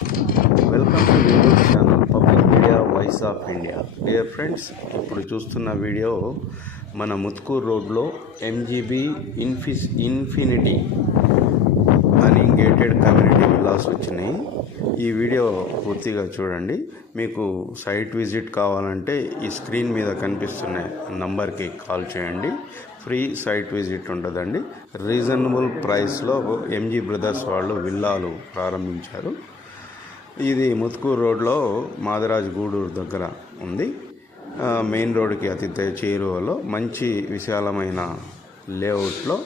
Welcome to YouTube channel public media voice of India. Dear friends, ఇప్పుడు చూస్తున్న video మన ముత్కూర్ రోడ్లో ఎంజీబీ ఇన్ఫినిటీ అని గేటెడ్ కమ్యూనిటీ విల్లాస్ వచ్చినాయి. ఈ వీడియో పూర్తిగా చూడండి. మీకు సైట్ విజిట్ కావాలంటే ఈ స్క్రీన్ మీద కనిపిస్తున్న నంబర్కి కాల్ చేయండి. ఫ్రీ సైట్ విజిట్ ఉంటుందండి. రీజనబుల్ ప్రైస్లో ఎంజీ బ్రదర్స్ వాళ్ళు విల్లాలు ప్రారంభించారు. ఇది ముత్కూర్ రోడ్లో మాదరాజ్ గూడూరు దగ్గర ఉంది. మెయిన్ రోడ్డుకి అతి చేరువలో మంచి విశాలమైన లేఅవుట్లో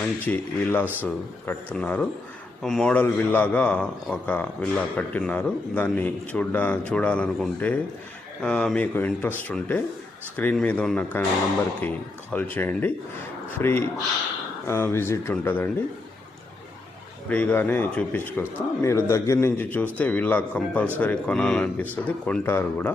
మంచి విల్లాస్ కడుతున్నారు. మోడల్ విల్లాగా ఒక విల్లా కట్టున్నారు. దాన్ని చూడాలనుకుంటే మీకు ఇంట్రెస్ట్ ఉంటే స్క్రీన్ మీద ఉన్న నంబర్కి కాల్ చేయండి. ఫ్రీ విజిట్ ఉంటుందండి. ఫ్రీగానే చూపించుకొస్తాం. మీరు దగ్గర నుంచి చూస్తే విల్లా కంపల్సరీ కొనాలనిపిస్తుంది, కొంటారు కూడా.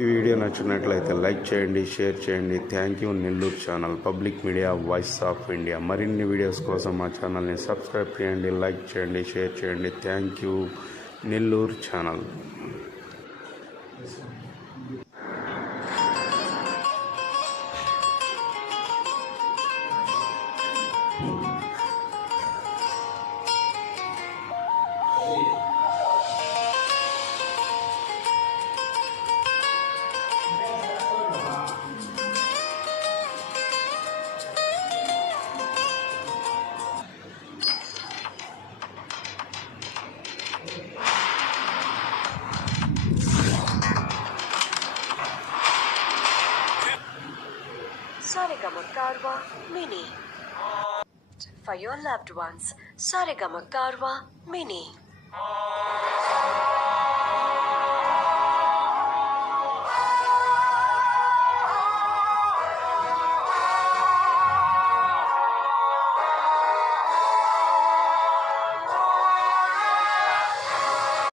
ఈ వీడియో నచ్చినట్లయితే లైక్ చేయండి, షేర్ చేయండి. Thank you. Nellore channel public media voice of India. మరిన్ని వీడియోస్ కోసం మా ఛానల్ని సబ్స్క్రైబ్ చేయండి, లైక్ చేయండి, షేర్ చేయండి. Thank you. Nellore channel. Saregama Karwa Mini. For your loved ones, Saregama Karwa Mini.